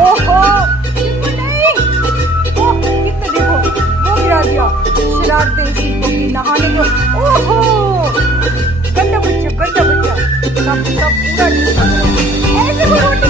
ओहो देखो नहीं, ओह कितना देखो वो गिरा दिया, शरारतें इसी को की नहाने को। ओहो गंदा बच्चा सब पूरा नहीं, ऐसे कोई रोटी